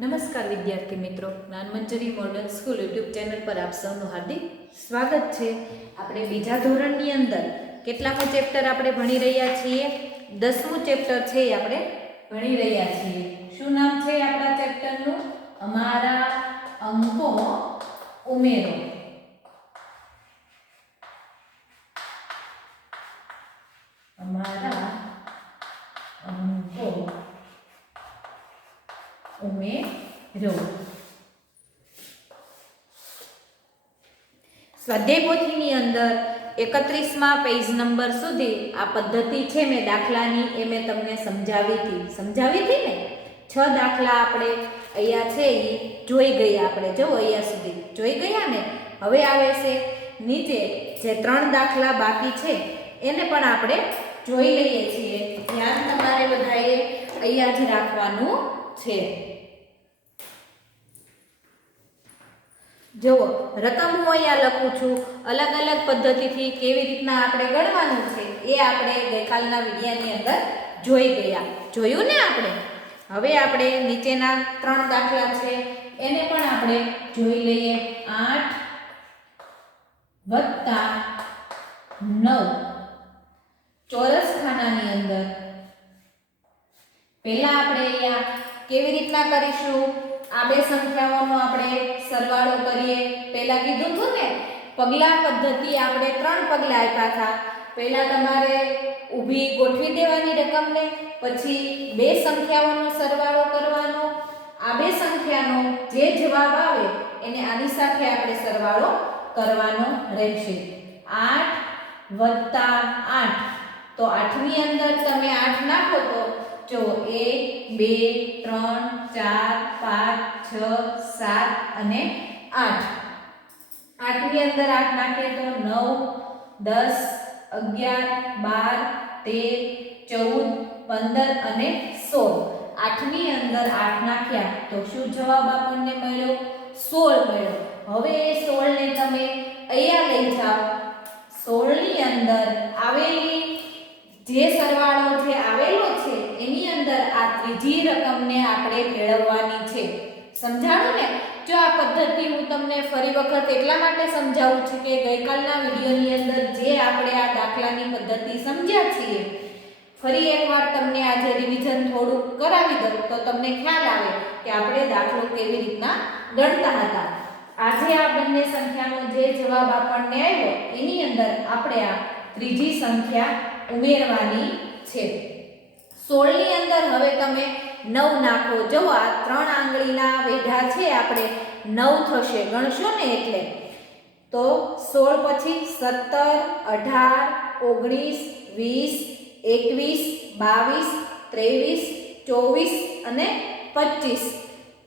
નમસ્કાર વિદ્યાર્થી મિત્રો, Gyanmanjari modern school YouTube channel પર આપ સૌનું હાર્દિક સ્વાગત છે। આપણે બીજા ધોરણની અંદર કેટલામું ચેપ્ટર આપણે ભણી રહ્યા છીએ? 10મું ચેપ્ટર છે એ આપણે ભણી રહ્યા છીએ। શું નામ છે આપણા ચેપ્ટરનું? અમારા અંકો ઉમેરો। અમારા અંકો ઉમેરો। સ્વાધ્યાય પોથીની અંદર 31મા પેજ નંબર સુધી આ પદ્ધતિ છે મેં દાખલાની એ મેં તમને સમજાવી હતી ને 6 દાખલા આપણે અહીંયા છે એ જોઈ ગયા। આપણે જો અહીંયા સુધી જોઈ ગયા ને। હવે આવે છે નીચે જે 3 દાખલા બાકી છે એને પણ આપણે જોઈ લઈએ છીએ। ધ્યાન તમારે બધાએ અહીંયા જ રાખવાનું છે। જો રકમ હું અહીંયા લખું છું, અલગ અલગ પદ્ધતિથી કેવી રીતના આપણે ગણવાનું છે એ આપણે ગઈકાલના વિડિયાની અંદર જોઈ ગયા। જોયું ને આપણે? હવે આપણે નીચેના 3 દાખલા છે એને પણ આપણે જોઈ લઈએ। 8 + 9 ચોરસ ખાનાની અંદર પહેલા આપણે અહીંયા કેવી રીતના કરીશું? આ બે સંખ્યાઓનો આપણે સરવાળો કરીએ। પહેલા કીધું હતું ને પગલા પદ્ધતિ, આપણે 3 પગલા આપ્યા હતા। પહેલા તમારે ઊભી ગોઠવી દેવાની રકમને, પછી બે સંખ્યાઓનો સરવાળો કરવાનો। આ બે સંખ્યાનો જે જવાબ આવે એને આની સાથે આપણે સરવાળો કરવાનો રહેશે। 8 + 8 તો 8ની અંદર તમે 8 નાખો તો જો 1 2 3 4 5 6 7 અને 8। 8ની અંદર 8 નાખીએ તો 9 10 11 12 13 14 15 અને 16। 8ની અંદર 8 નાખ્યા તો શું જવાબ આપણને મળ્યો? 16 મળ્યો। હવે એ 16 ને તમે અહીંયા લઈ જાઓ। 16ની અંદર આવેલી જે સરવાળો જે આવેલો છે એની અંદર આ ત્રીજી રકમને આપણે ભેળવવાની છે। સમજાણું ને? જો આ પદ્ધતિ હું તમને ફરી વખત એટલા માટે સમજાવું છું કે ગઈકાલના વિડિયોની અંદર જે આપણે આ દાખલાની પદ્ધતિ સમજ્યા છીએ, ફરી એકવાર તમને આજે રિવિઝન થોડું કરાવી દઉં તો તમને ખ્યાલ આવે કે આપણે દાખલો કેવી રીતના ગણતા હતા। આજે આ બંને સંખ્યાનો જે જવાબ આપણને આવ્યો એની અંદર આપણે આ ત્રીજી સંખ્યા ઉમેરવાની છે। 16ની અંદર હવે તમે 9 નાખો। જો આ 3 આંગળીના વેઢા છે આપણે 9 થશે, ગણશો ને એટલે તો 16 પછી 17 18 19 20 21 22 23 24 અને 25।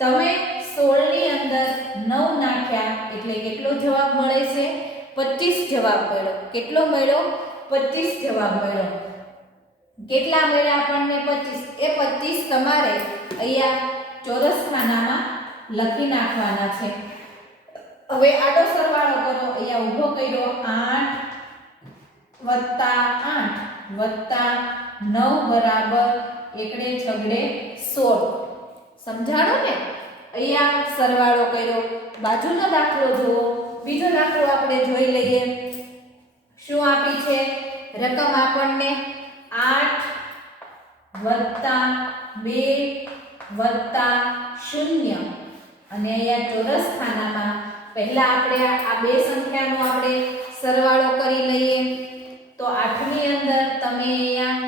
તમે 16ની અંદર 9 નાખ્યા એટલે કેટલો જવાબ મળે છે? 25 જવાબ મળ્યો। કેટલો મળ્યો? 25 જવાબ મળ્યો। કેટલા મળ્યા આપણને? 25। એ 25 તમારે અહીંયા ચોરસ ખાનામાં લખી નાખવાના છે। હવે આડો સરવાળો કરો। અહીંયા ઊભો કર્યો 8 + 8 + 9 એકડે છગડે 16। સમજાણો ને? અહીંયા સરવાળો કર્યો। બાજુનો દાખલો જુઓ। બીજો દાખલો આપણે જોઈ લઈએ। શું આપી છે રકમ આપણને? 8 + 2 + 0 અને અહીંયા ચોરસ ખાનામાં પહેલા આપણે આ બે સંખ્યાનો આપણે સરવાળો કરી લઈએ। તો 8ની અંદર તમે અહીંયા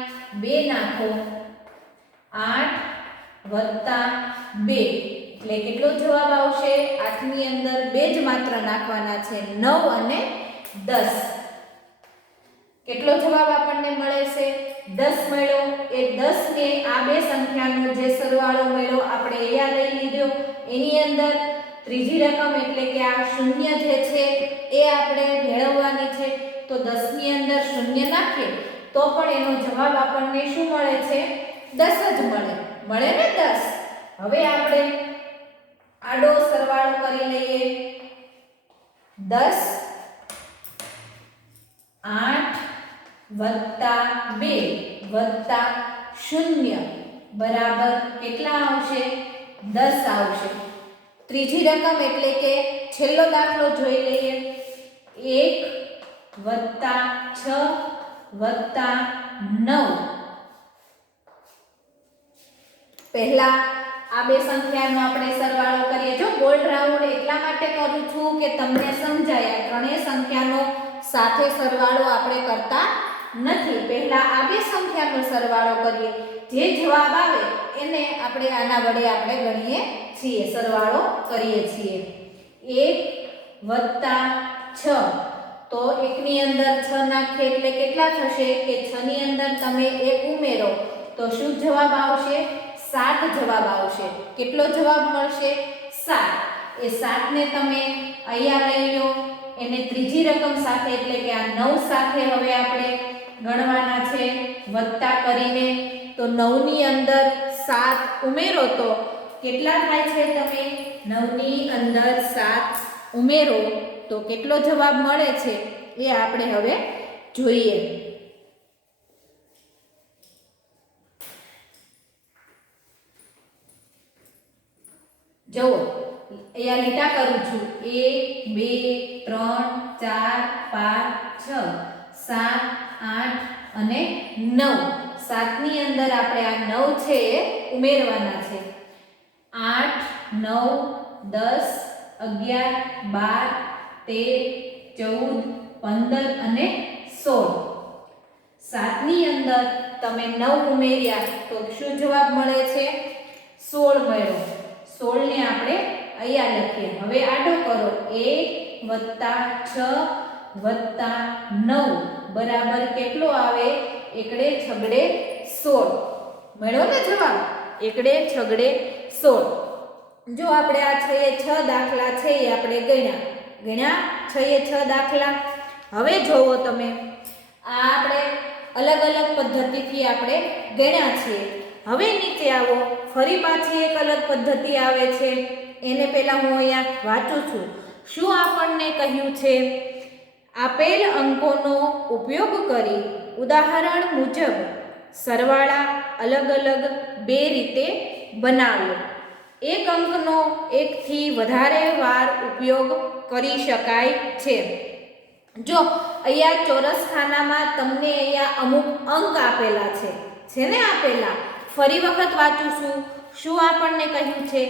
2 નાખો। 8 + 2 એટલે કેટલો જવાબ આવશે? 8ની અંદર 2 જ માત્ર નાખવાના છે, 9 અને 10। કેટલો જવાબ આપણને મળે છે? 10 મળ્યો। એ 10 ને આ બે સંખ્યાનો જે સરવાળો મળ્યો આપણે અહીંયા લઈ લીધો। એની અંદર ત્રીજી રકમ એટલે કે આ શૂન્ય જે છે એ આપણે ભેળવવાની છે। તો 10 ની અંદર શૂન્ય નાખીએ તો પણ એનો જવાબ આપણને શું મળે છે? 10 જ મળે ને 10। હવે આપણે આડો સરવાળો કરી લઈએ। 10 8 + 2 + 0 બરાબર કેટલા આવશે? 10 આવશે. ત્રીજી રકમ એટલે કે છેલ્લો દાખલો જોઈ લઈએ. 1 + 6 + 9. પહેલા આ બે સંખ્યાનો આપણે સરવાળો કરીએ. જો ગોલ્ડ રાઉન્ડ એટલા માટે કરું છું કે તમને સમજાય. આ ત્રણેય સંખ્યાનો સાથે સરવાળો આપણે કરતા નથી. પહેલા આ બે સંખ્યાનો સરવાળો કરીએ. જે જવાબ આવે એને આપણે આના વડે આપણે ગણીએ છીએ, સરવાળો કરીએ છીએ. 1 + 6. તો 1 ની અંદર 6 નાખીએ એટલે કેટલા થશે કે 6 ની અંદર તમે 1 ઉમેરો તો શું જવાબ આવશે? 7 જવાબ આવશે. કેટલો જવાબ મળશે? 7. એ 7 ને તમે અહીંયા લઈ લો, એને ત્રીજી રકમ સાથે એટલે કે આ 9 સાથે હવે આપણે ગણવાના છે વત્તા કરીને. તો 9 ની અંદર 7 ઉમેરો તો કેટલા થાય છે? તમે 9 ની અંદર 7 ઉમેરો તો કેટલો જવાબ મળે છે એ આપણે હવે જોઈએ. જો અહીંયા લીટા કરું છું. 1 2 3 4 5 6 7 8 અને 9. 7 ની અંદર આપણે આ 9 છે એ ઉમેરવાના છે. 8 9 10 11 12 13 14 15 અને 16. 7 ની અંદર તમે 9 ઉમેર્યા તો શું જવાબ મળે છે? 16 મળ્યો. 16 ને આપણે અહીંયા લખીએ. હવે આડો કરો. 1 + 6 + 9 બરાબર કેટલો આવે? એકડે છગડે 16 મળ્યો ને જવાબ? એકડે છગડે 16. જો આપણે આ 6 એ 6 દાખલા છે એ આપણે ગણ્યા 6 એ 6 દાખલા. હવે જોવો તમે, આ આપણે અલગ અલગ પદ્ધતિથી આપણે ગણ્યા છીએ. હવે નીચે આવો, ફરી પાછી એક અલગ પદ્ધતિ આવે છે. એને પહેલા હું અહીંયા વાંચું છું. શું આપણને કહ્યું છે? આપેલ અંકોનો ઉપયોગ કરી ઉદાહરણ મુજબ સરવાળા અલગ અલગ બે રીતે બનાવો. એક અંકનો એકથી વધારે વાર ઉપયોગ કરી શકાય છે. જો અહીંયા ચોરસ ખાનામાં તમને અહીંયા અમુક અંક આપેલા છે ને આપેલા. ફરી વખત વાંચું છું. શું આપણને કહ્યું છે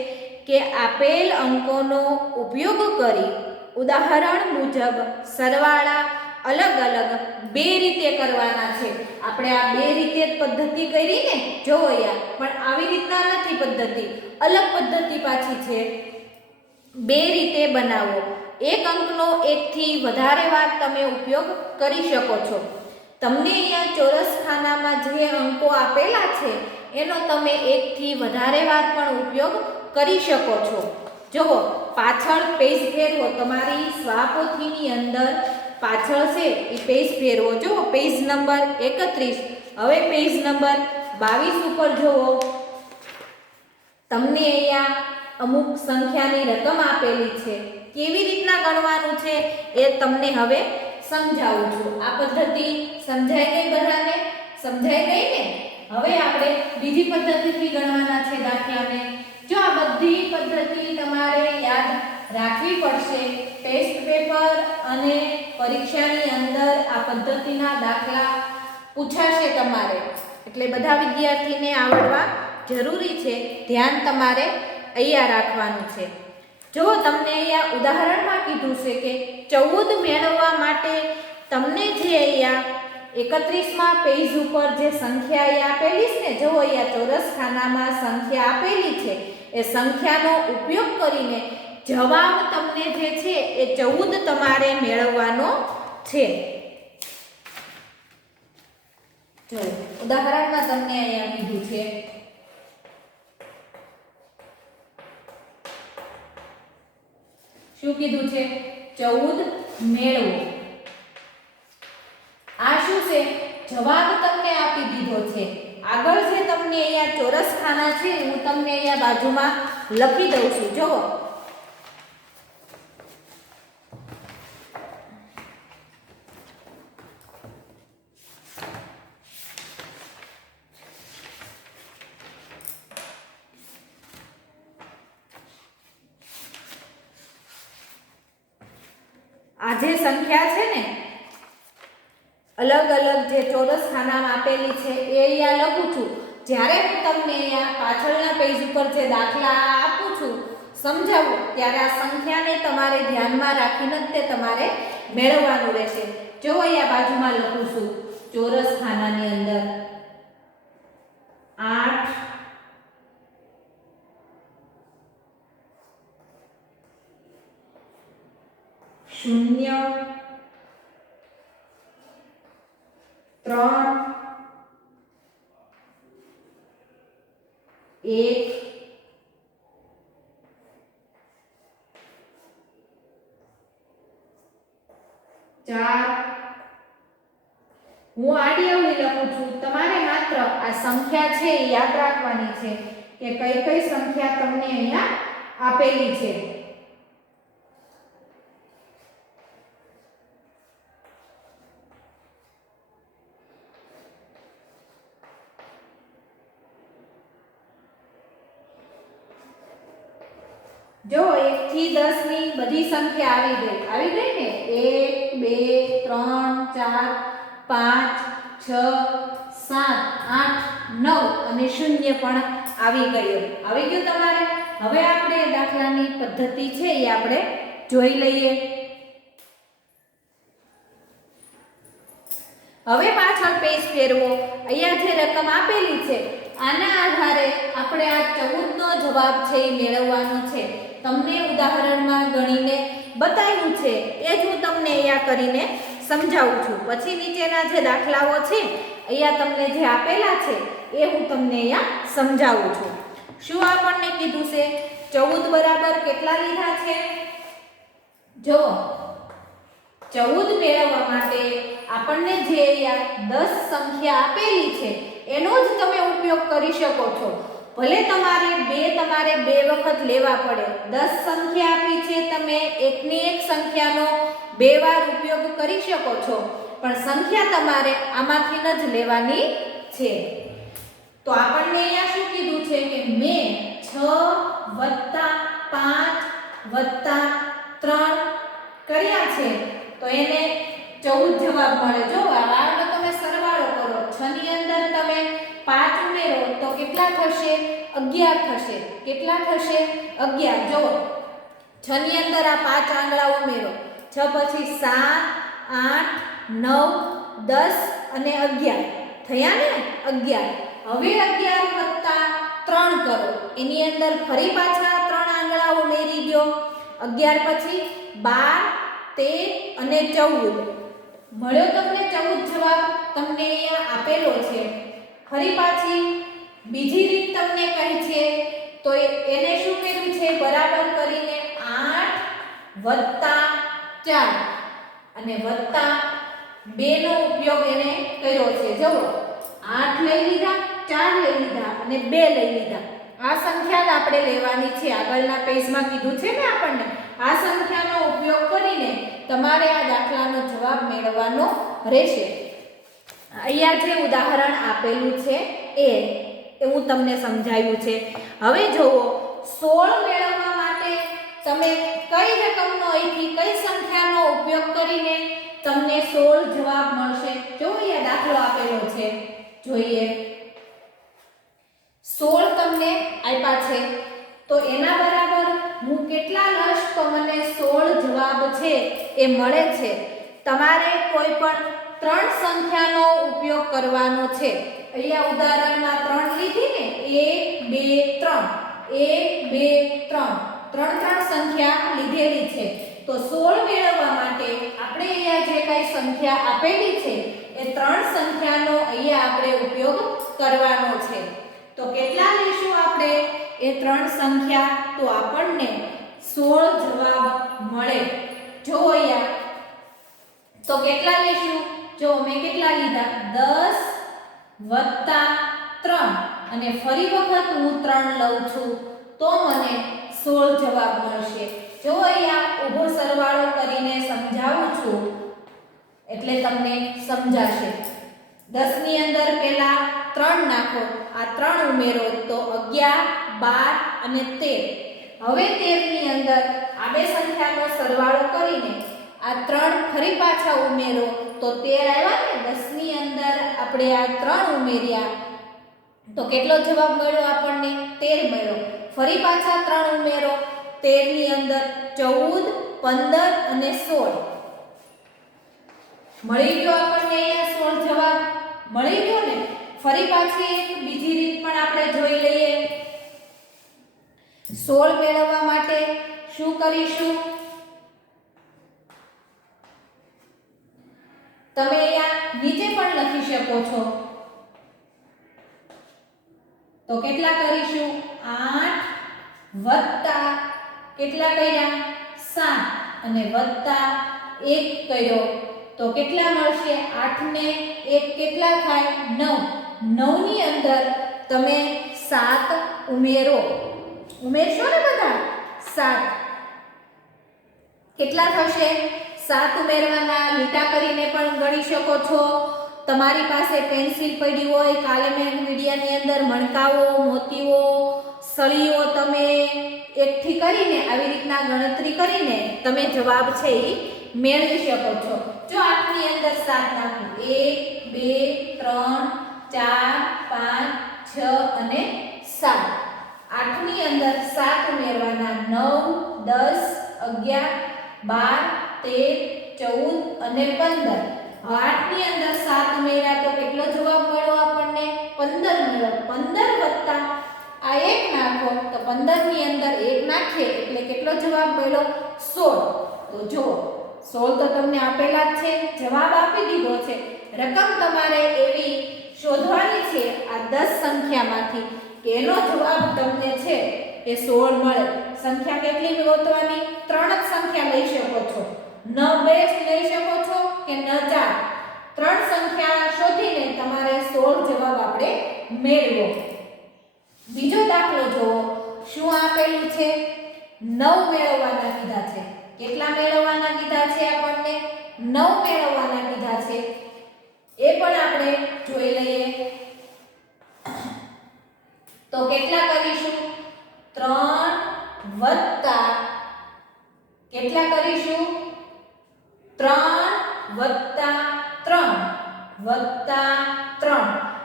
કે આપેલ અંકોનો ઉપયોગ કરી ઉદાહરણ મુજબ સરવાળા અલગ અલગ બે રીતે કરવાના છે. આપણે આ બે રીતે પદ્ધતિ કરી ને, જો અહીંયા પણ આવી રીતના નથી પદ્ધતિ, અલગ પદ્ધતિ પાછી છે. બે રીતે બનાવો. એક અંકનો એકથી વધારે વાર તમે ઉપયોગ કરી શકો છો. તમને અહીંયા ચોરસ ખાનામાં જે અંકો આપેલા છે એનો તમે એકથી વધારે વાર પણ ઉપયોગ કરી શકો છો. જુઓ, પાછળ પેજ ફેરવો. તમારી સ્વાપોથીની અંદર પાછળ છે એ પેજ ફેરવો. જુઓ, પેજ નંબર 31. હવે પેજ નંબર 22 ઉપર જુઓ. તમને અહીંયા અમુક સંખ્યાની રકમ આપેલી છે. કેવી રીતના ગણવાનું છે એ તમને હવે સમજાવું છું. આ પદ્ધતિ સમજાઈ ગઈ? બધાને સમજાઈ ગઈ ને? હવે આપણે બીજી પદ્ધતિથી ગણવાના છે દાખલાને. જો આ બધી પદ્ધતિ તમારે યાદ રાખવી પડશે. ટેસ્ટ પેપર અને પરીક્ષાની અંદર આ પદ્ધતિના દાખલા પૂછાશે તમારે, એટલે બધા વિદ્યાર્થીને આવડવા જરૂરી છે. ધ્યાન તમારે અહીંયા રાખવાનું છે. જો તમને અહીંયા ઉદાહરણમાં કીધું છે કે 14 મેળવવા માટે તમને જે અહીંયા 31માં પેજ ઉપર જે સંખ્યા અહીંયા આપેલી છે ને, જો અહીંયા ચોરસ ખાનામાં સંખ્યા આપેલી છે, એ સંખ્યાનો ઉપયોગ કરીને જવાબ તમને જે છે એ 14 તમારે મેળવવાનો છે. જો ઉદાહરણમાં તમને અહીંયા કીધું છે શું કીધું છે? 14 મેળવો. આ શું છે? જવાબ તમને આપી દીધો છે. આગળ જે તમને અહીંયા ચોરસ ખાના છે હું તમને અહીંયા બાજુમાં લખી દઉં છું. જુઓ, આ જે સંખ્યા છે ને અલગ અલગ જે ચોરસ ખાનામાં આપેલી છે એ અહીંયા લખું છું. જ્યારે હું તમને અહીંયા પાછળના પેજ ઉપર જે દાખલા આપું છું સમજાવું ત્યારે આ સંખ્યાને તમારે ધ્યાનમાં રાખીને જ તે તમારે મેળવવાનું રહેશે. જો અહીંયા બાજુમાં લખું છું ચોરસ ખાનાની અંદર 8 0 3 1 4 હું આડી અવળી લખું છું. તમારે માત્ર આ સંખ્યા છે એ યાદ રાખવાની છે કે કઈ કઈ સંખ્યા તમને અહીંયા આપેલી છે. જો 1 થી 10 ની બધી સંખ્યા આવી ગઈ ને 1 2 3 4 5 6 7 8 9 અને 0 પણ આવી ગયું તમારે. હવે આપણે દાખલાની પદ્ધતિ છે એ આપણે જોઈ લઈએ. હવે પાછળ પેજ ફેરવો. અહીંયા જે રકમ આપેલી છે આના આધારે આપણે આ 14 નો જવાબ છે એ મેળવવાનો છે. તમને ઉદાહરણમાં ગણીને બતાવ્યું છે એ જ હું તમને અહીંયા કરીને સમજાવું છું. પછી નીચેના જે દાખલાઓ છે અહીંયા તમને જે આપેલા છે એ હું તમને અહીંયા સમજાવું છું. શું આપણને કીધું છે 14 બરાબર કેટલા લીધા છે? જો 14 મેળવવા માટે આપણને જે અહીંયા 10 સંખ્યા આપેલી છે એનો જ તમે ઉપયોગ કરી શકો છો. ભલે તમારે બે વખત લેવા પડે. 10 સંખ્યા આપી છે, તમે એકની એક સંખ્યાનો બે વાર ઉપયોગ કરી શકો છો, પણ સંખ્યા તમારે આમાંથી જ લેવાની છે. તો આપણને અહીંયા શું કીધું છે કે મેં 6 + 5 + 3 કર્યા છે તો એને 14 જવાબ મળે. જો આનો તમે સરવાળો કરો, 6 ની અંદર તમે 5 ઉમેરો તો કેટલા થશે? 11 થશે. કેટલા થશે? 11. જો 6 ની અંદર આ 5 આંગળા ઉમેરો, 6 પછી 7 8 9 10 અને 11 થયા ને 11. હવે 11 + 3 કરો, એની અંદર ફરી પાછા 3 આંગળા ઉમેરી દો. 11 પછી 12 13 અને 14 મળ્યો તમને 14 જવાબ. તમને અહીંયા આપેલો છે. ફરી પાછી બીજી રીત તમને કહી છે તો એને શું કર્યું છે? બરાબર કરીને 8 + 4 અને +2 નો ઉપયોગ એને કર્યો છે. જુઓ 8 લઈ લીધા, 4 લઈ લીધા અને 2 લઈ લીધા. આ સંખ્યા જ આપણે લેવાની છે. આગળના પેજમાં કીધું છે ને આપણને આ સંખ્યાનો ઉપયોગ કરીને તમારે આ દાખલાનો જવાબ મેળવવાનો રહેશે. અહીંયા જે ઉદાહરણ આપેલું છે એ હું તમને સમજાવ્યું છે. હવે જુઓ 16 મેળવવા માટે તમે કઈ રકમનો અહીંથી કઈ સંખ્યાનો ઉપયોગ કરીને તમને 16 જવાબ મળશે? જો અહીંયા દાખલો આપેલો છે, જોઈએ 16 તમને આપ્યા છે તો એના બરાબર હું કેટલા લઈશ તો મને 16 જવાબ છે એ મળે છે. તમારે કોઈ પણ 3 સંખ્યાનો ઉપયોગ કરવાનો છે. અહીંયા ઉદાહરણમાં 3 લીધી ને 1 2 3 3 સંખ્યા લીધેલી છે. તો 16 મેળવવા માટે આપણે અહીંયા જે કઈ સંખ્યા આપેલી છે એ 3 સંખ્યાનો અહીંયા આપણે ઉપયોગ કરવાનો છે. તો કેટલા લેશું આપણે એ 3 સંખ્યા? તો આપણને 16 જવાબ મળે. જો અહીંયા તો કેટલા લેશું? જો મેં કેટલા લીધા? 10 + 3 અને ફરી વખત હું 3 લઉં છું તો મને 16 જવાબ મળશે. જો અહીંયા ઊભો સરવાળો કરીને સમજાવું છું એટલે તમને સમજાશે. 10 ની અંદર પહેલા 3 નાખો, આ 3 ઉમેરો તો 11 12 અને 13. હવે 13 ની અંદર આ બે સંખ્યાનો સરવાળો કરીને આ 3 ફરી પાછા ઉમેરો તો 13 આવ્યા ને 10 ની અંદર આપણે આ 3 ઉમેર્યા તો કેટલો જવાબ મળ્યો આપણને 13 મળ્યો ફરી પાછા 3 ઉમેરો 13 ની અંદર 14 15 અને 16 મળી ગયો આપણને અહીંયા 16 જવાબ મળી ગયો ને ફરી પાછી એક બીજી રીત પણ આપણે જોઈ લઈએ 16 મેળવવા માટે શું કરીશું તમે અહીંયા નીચે પણ લખી શકો છો તો કેટલા કરીશું 8 વત્તા કેટલા કર્યા 7 અને વત્તા 1 કર્યો તો કેટલા મળશે 8 ને 1 કેટલા થાય 9 9 ની અંદર તમે 7 ઉમેરશો ને બધા 7 કેટલા થશે 7 ઉમેરવાના લીટા કરીને પણ ગણી શકો છો તમારી પાસે પેન્સિલ પડી હોય કાલે મેં વિડિયાની અંદર મણકાઓ મોતીઓ સળીઓ તમે એકઠી કરીને આવી રીતના ગણતરી કરીને તમે જવાબ છે એ મેળવી શકો છો જો 8 ની અંદર 7 નાખું 1 2 3 4 5 6 અને 7 8 ની અંદર 7 ઉમેરવાના 9 10 11 12 13 14 અને 15 8 ની અંદર 7 ઉમેર્યા તો કેટલો જવાબ મળ્યો આપણને 15 મળ્યો 15 વત્તા આ 1 નાખો તો 15 ની અંદર 1 નાખીએ એટલે કેટલો જવાબ મળ્યો 16 તો જો 16 તો તમને આપેલા જ છે જવાબ આપી દીધો છે રકમ તમારે એવી શોધવાની છે આ 10 સંખ્યામાંથી કે એનો જવાબ તમને છે એ 16 મળે સંખ્યા કેટલી ગોતવાની 3 જ સંખ્યા લઈ શકો છો ન 2 લઈ શકો છો કે ન 4 3 સંખ્યા શોધીને તમારે 16 જવાબ આપણે મેળવો બીજો દાખલો જુઓ શું આપેલું છે 9 મેળવવાના કીધા છે કેટલા મેળવવાના કીધા છે આપણને 9 મેળવવાના કીધા છે એ પણ આપણે જોઈ લઈએ તો કેટલા કરીશું 3 વત્તા કેટલા કરીશું 3 વત્તા 3 વત્તા 3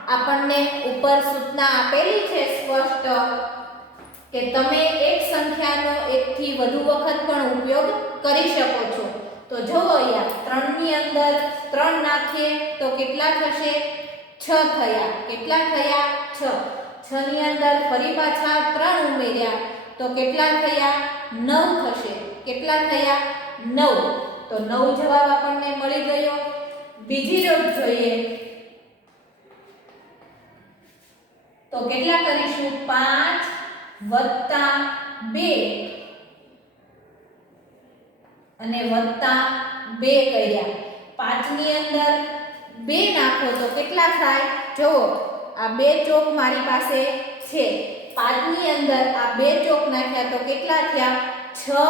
આપણને ઉપર સૂચના આપેલી છે સ્પષ્ટ કે તમે એક સંખ્યાનો એકથી વધુ વખત પણ ઉપયોગ કરી શકો છો તો જુઓ અહીંયા 3 ની અંદર 3 નાખીએ તો કેટલા થશે 6 થયા કેટલા થયા 6 6 ની અંદર ફરી પાછા 3 ઉમેર્યા તો કેટલા થયા 9 થશે કેટલા થયા 9 તો 9 જવાબ આપણને મળી ગયો બીજી રીત જોઈએ તો કેટલા કરીશું 5 વત્તા 2 અને વત્તા 2 કર્યા 5 ની અંદર 2 નાખો તો કેટલા થાય જો આ 2 ચોક મારી પાસે છે 5 ની અંદર આ 2 ચોક નાખ્યા તો કેટલા થયા 6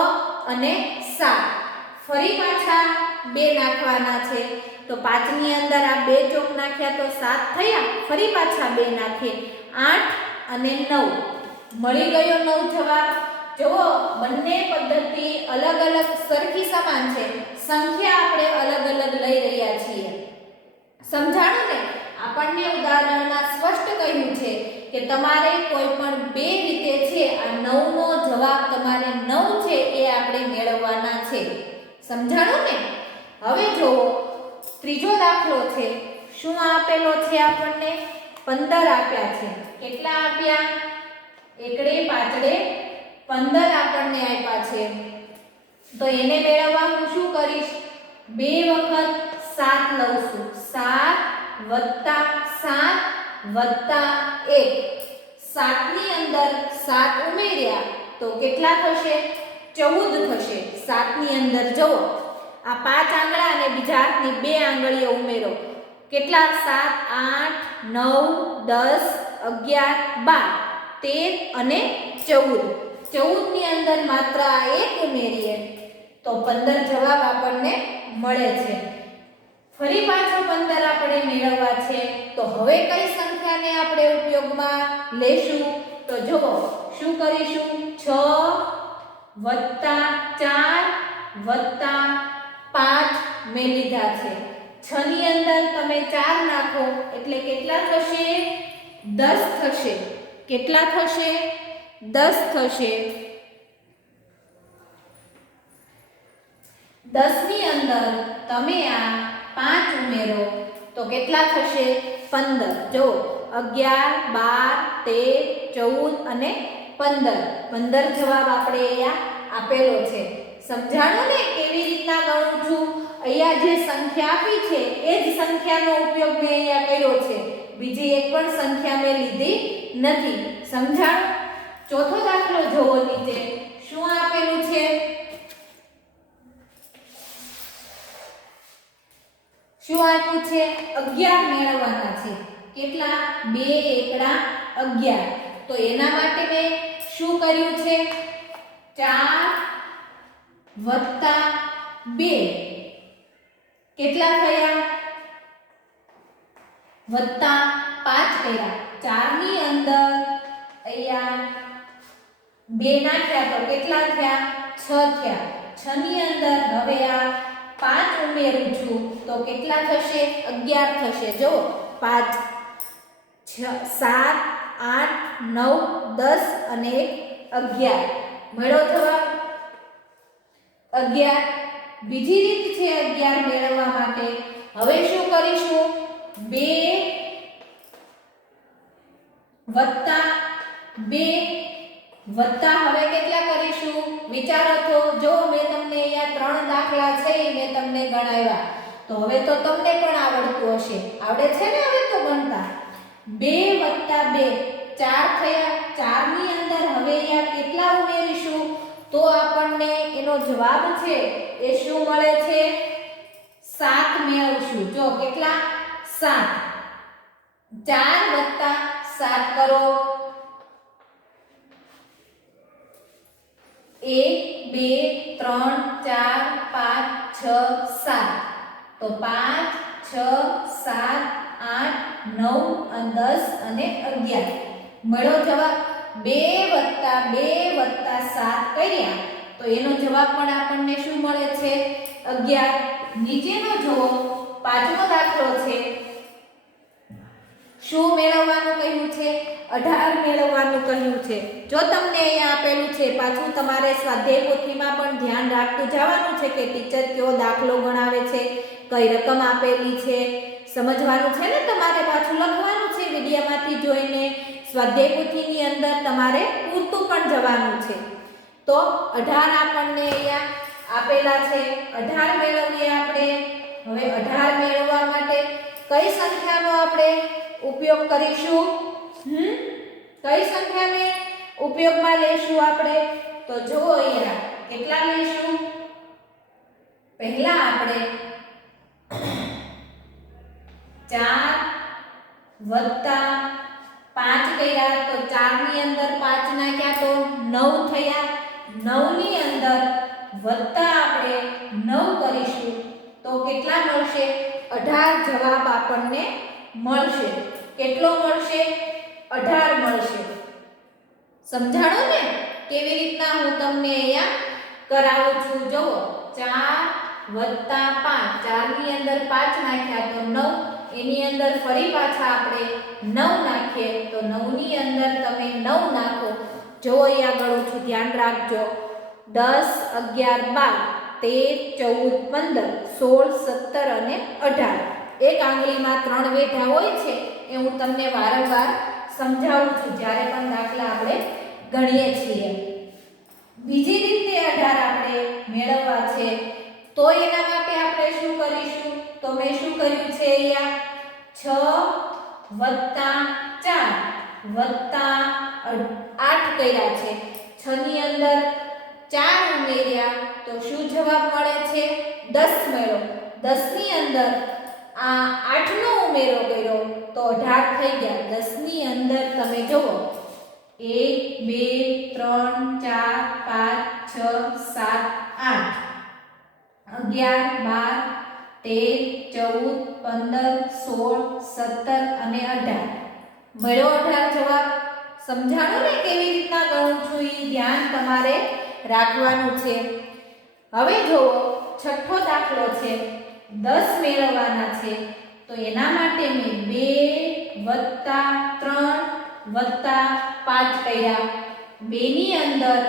અને 7 ફરી પાછા 2 નાખવાના છે તો 5 ની અંદર આ 2 ચોક નાખ્યા તો 7 થયા ફરી પાછા 2 નાખીએ 8 અને 9 મળી ગયો 9 જવાબ જુઓ બંને પદ્ધતિ અલગ અલગ સરખી સમાન છે સંખ્યા આપણે અલગ અલગ લઈ રહ્યા છીએ સમજાણું ને આપણને ઉદાહરણમાં સ્પષ્ટ કહ્યું છે કે તમારે કોઈ પણ બે રીતે છે આ 9 નો જવાબ તમારે 9 છે એ આપણે મેળવવાના છે સમજાણું ને હવે જુઓ ત્રીજો દાખલો છે શું આપેલો છે આપણને 15 આપ્યા છે કેટલા આપ્યા એકડે પાછળે 15 આપણને આપ્યા છે તો એને મેળવવા હું શું કરીશ 2 વખત 7 લઉં છું 7 વત્તા 7 વત્તા 1 7 ની અંદર 7 ઉમેર્યા તો કેટલા થશે 14 થશે 7 ની અંદર જુઓ આ 5 આંગળા અને બીજા હાથની 2 આંગળીઓ ઉમેરો કેટલા 7 8 9 10 11 12 13 અને 14 14 ની અંદર માત્ર આ 1 ઉમેરીએ તો 15 જવાબ આપણને મળે છે ફરી પાછો 15 આપણે મેળવવા છે તો હવે કઈ સંખ્યાને આપણે ઉપયોગમાં લેશું તો જુઓ શું કરીશું 6 વત્તા 4 વત્તા 5 મેં લીધા છે. 6 ની અંદર તમે 4 નાખો એટલે કેટલા થશે? 10 થશે. કેટલા થશે? 10 થશે. 10 ની અંદર તમે આ 5 ઉમેરો તો કેટલા થશે? 15. જો 11, 12, 13, 14 અને 15. 15 જવાબ આપણે અહીંયા આપેલો છે. સમજાણું ને કેવી રીતના ગણું છું? અહીંયા જે સંખ્યા આપી છે એ જ સંખ્યાનો ઉપયોગ મેં અહીંયા કર્યો છે. બીજી એક પણ સંખ્યા મેં લીધી નથી. સમજાણું? ચોથો દાખલો જોવો નીચે શું આપેલું છે. શું આપ્યું છે? 11 મેળવવાના છે. કેટલા? 2 એકડા 11. તો એના માટે મેં શું કર્યું છે? 4 વત્તા 2 કેટલા થયા? વત્તા 5 કર્યા. 4 ની અંદર અહીંયા 2 નાખ્યા તો કેટલા થયા? 6 થયા. 6 ની અંદર હવે આ 5 ઉમેરું છું તો કેટલા થશે? 11 થશે. જો 5 6 7 8 9 10 અને 11 મળ્યો જવાબ 11. બીજી રીત છે 11 મેળવવા માટે. હવે શું કરીશું? 2 વત્તા 2 વત્તા હવે કેટલા કરીશું? વિચારો તો. જો મેં તમને અહીંયા 3 દાખલા છે એ મેં તમને ગણાવ્યા. તો હવે તો તમને પણ આવડતું હશે. આવડે છે ને હવે તો ગણતા? 2 વત્તા 2 4 થયા. 4 ની અંદર હવે અહીંયા કેટલા ઉમેરીશું તો આપણને એનો જવાબ છે એ શું મળે છે? 7 મેળવશું. જો કેટલા? 7. 4 વત્તા 7 કરો. 1 2 3 4 5 6 7. તો 5 6 7 8 9 10 અને 11 મળ્યો જવાબ. 2 વત્તા 2 વત્તા 7 કર્યા તો એનો જવાબ પણ આપણને શું મળે છે? 11. નીચેનો જુઓ પાંચમો દાખલો છે. શું મેળવવાનું કહ્યું છે? 18 મેળવવાનું કહ્યું છે. જો તમને અહીંયા આપેલું છે પાછું તમારે સ્વાધ્યાય પોથીમાં પણ ધ્યાન રાખતું જવાનું છે કે ટીચર કયો દાખલો ગણાવે છે, કઈ રકમ આપેલી છે, સમજવાનું છે ને. તમારે પાછું લખવાનું છે વિડિયામાંથી જોઈને. સ્વાધ્યાય પોથીની અંદર તમારે પૂરતું પણ જવાનું છે. તો 18 આપણને અહીંયા આપેલા છે. 18 મેળવીએ આપણે. હવે 18 મેળવવા માટે કઈ સંખ્યાનો આપણે ઉપયોગ કરીશું? કઈ સંખ્યાને ઉપયોગમાં લેશું આપણે? તો જો અહીંયા કેટલા લેશું? પહેલા આપણે 4 વત્તા 5 કર્યા તો 4 ની અંદર 5 નાખ્યા તો 9 થયા. 9 ની અંદર વત્તા આપણે 9 કરીશું તો કેટલા મળશે? 18 જવાબ આપણને મળશે. કેટલો મળશે? 18 મળશે. સમજાણો ને કેવી રીતના હું તમને અહીંયા કરાવું છું. જુઓ 4 વત્તા 5. 4 ની અંદર 5 નાખ્યા તો 9. એની અંદર ફરી પાછા આપણે 9 નાખીએ તો 9 ની અંદર તમે 9 નાખો. જો અહીંયા ગણું છું ધ્યાન રાખજો. 10 11 12 13 14 15 16 17 અને 18. એક આંગળીમાં 3 વેઢા હોય છે એ હું તમને વારંવાર સમજાવું છું જ્યારે પણ દાખલા આપણે ગણીએ છીએ. બીજી રીતે 18 આપણે મેળવવા છે તો એના માટે આપણે શું કરીશું? તો મેં શું કર્યું છે અહીંયા 6 વત્તા 4 વત્તા 8 કર્યા છે. 6 ની અંદર 4 ઉમેર્યા તો શું જવાબ મળે છે? 10 મેળવો. 10 ની અંદર આ 8 નો ઉમેરો કર્યો તો 18 થઈ ગયા. 10 ની અંદર તમે જુઓ 1 2 3 4 5 6 7 8 11 12 13 14 15 16 17 અને 18 મળ્યો 18 જવાબ. સમજાણો ને કેવી રીતના ગણું છું? એ ધ્યાન તમારે રાખવાનું છે. હવે જુઓ છઠ્ઠો દાખલો છે 10 મેળવવાના છે તો એના માટે મેં 2 + 3 + 5 કર્યા. 2 ની અંદર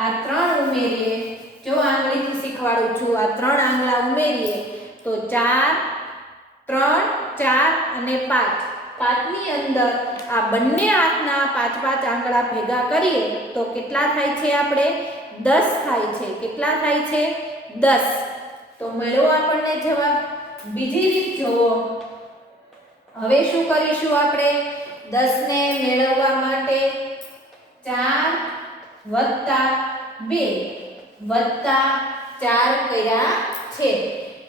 આ 3 ઉમેરીએ. જો આંગળીથી શીખવાડું છું, આ 3 આંગળા ઉમેરીએ તો 4 3 4 અને 5. 5 ની અંદર આ બંને હાથના 5 આંગળા ભેગા કરીએ તો કેટલા થાય છે? આપણે 10 થાય છે. કેટલા થાય છે? 10. તો મળ્યો આપણને જવાબ. બીજી રીત જુઓ. હવે શું કરીશું આપણે? 10 ને મેળવવા માટે 4 + 2 + 4 કર્યા છે.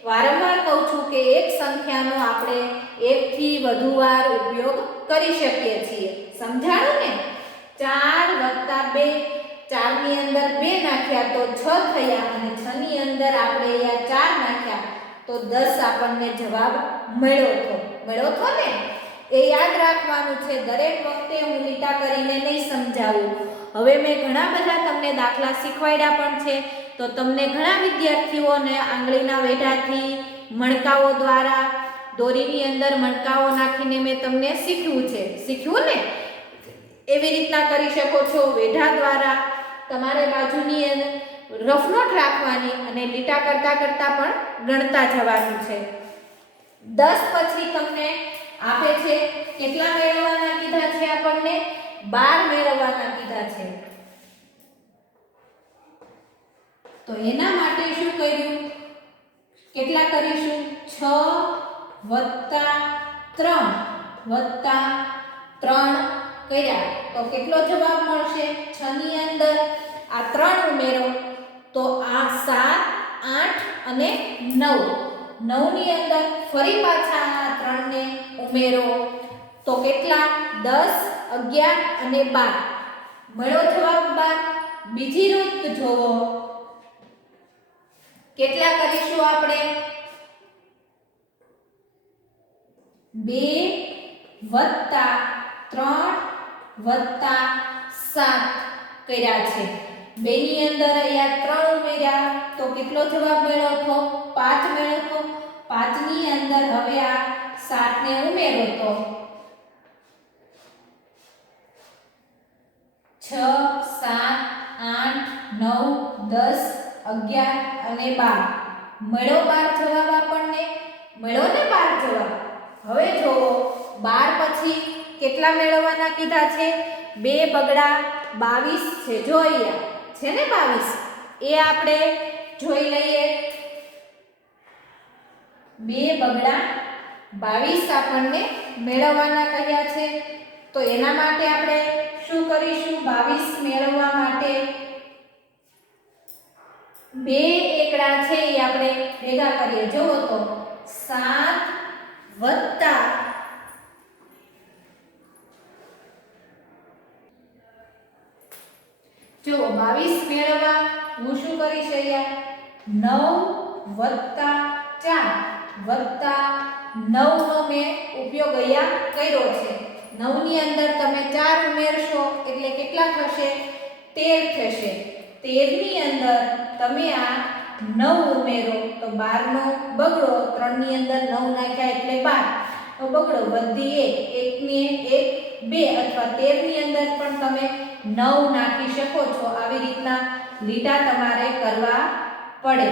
વારંવાર કહું છું કે એક સંખ્યાનો આપણે એકથી વધુ વાર ઉપયોગ કરી શકીએ છીએ. સમજાણું ને? 4 + 2, 4 ની અંદર 2 નાખ્યા તો 6 થયા અને 6 ની અંદર આપણે અહીંયા 4 નાખ્યા તો 10 આપણને જવાબ મળ્યો હતો ને? એ યાદ રાખવાનું છે. દરેક વખતે હું લીટા કરીને નહીં સમજાવું. હવે મેં ઘણા બધા તમને દાખલા શીખવાડ્યા પણ છે તો તમને ઘણા વિદ્યાર્થીઓને આંગળીના વેઢાથી મણકાઓ દ્વારા દોરીની અંદર મણકાઓ નાખીને મેં તમને શીખ્યું ને? એવી રીતના કરી શકો છો. વેઢા દ્વારા તમારે બાજુની રફ નોટ રાખવાની અને લીટા કરતા પણ ગણતા જવાનું છે. 10 પછી તમને આપે છે કેટલા મેળવવાના કીધા છે? આપણને 12 મેળવવાના કીધા છે. તો એના માટે શું કર્યું? કેટલા કરીશું? 6 + 3 કર્યા તો કેટલો જવાબ મળશે? 6 ની અંદર આ 3 ઉમેરો તો આ 7 8 અને 9. 9 ની અંદર ફરી પાછા આ 3 ને ઉમેરો તો કેટલા? 10 11 અને 12. મળ્યો જવાબ 12. બીજી રીત જોવો. કેટલા કરીશું આપણે? 2 + 3 + 7 કર્યા છે. 2 ની અંદર અહીંયા 3 ઉમેર્યા તો કેટલો જવાબ મળ્યો હતો? 5 મળ્યો હતો. 5 ની અંદર હવે આ 7 ને ઉમેરો તો 6 7 8 9 10 11 અને 12. મળ્યો 12 જવાબ આપણને? મળ્યો ને 12 જવાબ. હવે જો 12 પછી કેટલા મેળવવાના કીધા છે? 2 બગડા 22 છે. જો અહીંયા છે ને 22. એ આપણે જોઈ લઈએ. 2 બગડા 22 આપણને મેળવવાના કહ્યા છે. તો એના માટે આપણે શું કરીશું? 22 મેળવવા માટે 2 એકડા છે એ આપણે ભેગા કરીએ. જુઓ તો 7 વત્તા 22 મેળવવા હું શું કરીશ? અહીંયા 9 + 4 + 9 નો મેં ઉપયોગ અહીંયા કર્યો છે. 9 ની અંદર તમે 4 ઉમેરશો એટલે કેટલા થશે? 13 થશે. 13 ની અંદર તમે આ 9 ઉમેરો તો 12 નો બગડો. 3 ની અંદર 9 નાખ્યા એટલે 12 તો બગડો વધી 1 ની 1 2 અથવા 13 ની અંદર પણ તમે 9 નાખી શકો છો. આવી રીતના લીટા તમારે કરવા પડે.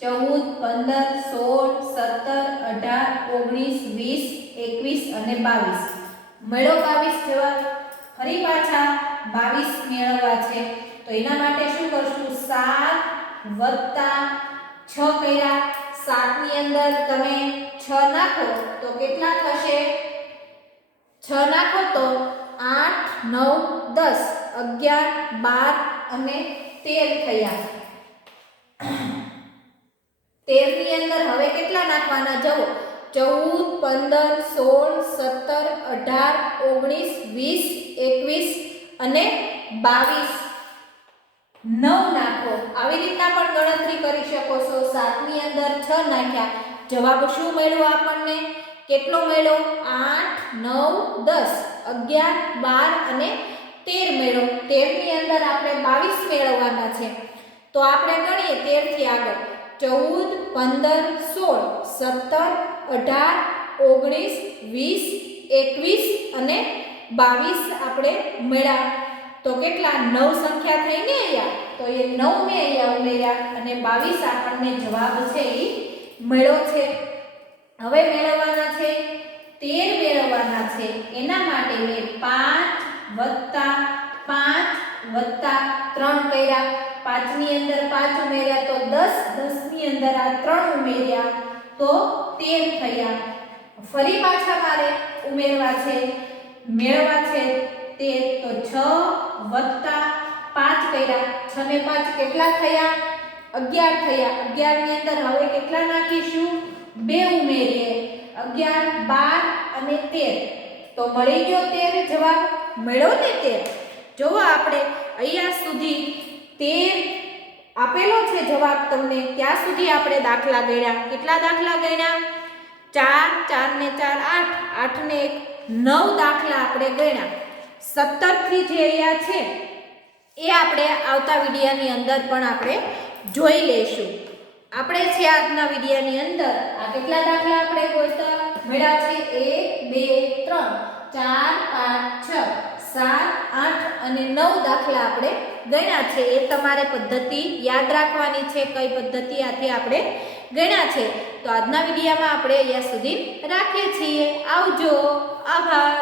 14 15 16 17 18 20 21 અને 22. મળ્યો 22 જવાબ. ફરી પાછા 22 મેળવવા છે તો એના માટે શું કરશું? 7 + 6 કર્યા. 7 ની અંદર તમે 6 નાખો તો કેટલા થશે? 6 નાખો તો 8 9 10 11 12 અને 13 થયા. 13 ની અંદર હવે કેટલા નાખવાના? જુઓ 14 15 16 17 18 20 21 અને 22. 9 નાખો. આવી રીતના પણ ગણતરી કરી શકો છો. 7 ની અંદર 6 નાખ્યા. જવાબ શું મળ્યો આપણને? કેટલો મળ્યો? 8 9 10 11 12 અને 13 મળ્યો. 13 ની અંદર આપણે 22 મેળવવાના છે તો આપણે ગણીએ 13 થી આગળ 14, 15, 16, 17, 18, 20, 21 અને 22 આપણે મળ્યા. તો કેટલા 9 સંખ્યા થઈ ને અહીંયા, તો એ 9 મેં અહીંયા ઉમેર્યા અને 22 આપણને જવાબ છે એ મળ્યો છે. હવે મેળવવાના છે 13 મેળવવાના છે. એના માટે મેં 5 + 5 + 3 કર્યા. 5 ની અંદર 5 ઉમેર્યા તો 10, 10 ની અંદર આ 3 ઉમેર્યા તો 13 થયા. ફરી પાછા મારે ઉમેરવા છે, મેળવવા છે 13, તો 6 + 5 કર્યા. 6 ને 5 કેટલા થયા? 11 થયા. 11 ની અંદર હવે કેટલા નાખીશું? 2 ઉમેરીએ. 11, 12 અને 13, તો મળી ગયો 13 જવાબ. મળ્યો ને 13. જો આપણે અહીંયા સુધી 13 આપેલો છે જવાબ તમને, ત્યાં સુધી આપણે દાખલા ગણ્યા. કેટલા દાખલા ગણ્યા? 4, 4 ને 4 8, 8 ને 1 9 દાખલા આપણે ગણ્યા. 17 થી જે અહીંયા છે એ આપણે આવતા વિડિયાની અંદર પણ આપણે જોઈ લઈશું. આપણે છે આજના વિડિયાની અંદર આ કેટલા દાખલા આપણે ગોતતા મળ્યા છે? 1, 2, 3, 4, 5, 6, 7, 8 અને 9 દાખલા આપણે ગણ્યા છે. એ તમારે પદ્ધતિ યાદ રાખવાની છે, કઈ પદ્ધતિ આથી આપણે ગણ્યા છે. તો આજના વિડિયામાં આપણે અહીંયા સુધી રાખીએ છીએ. આવજો. આભાર.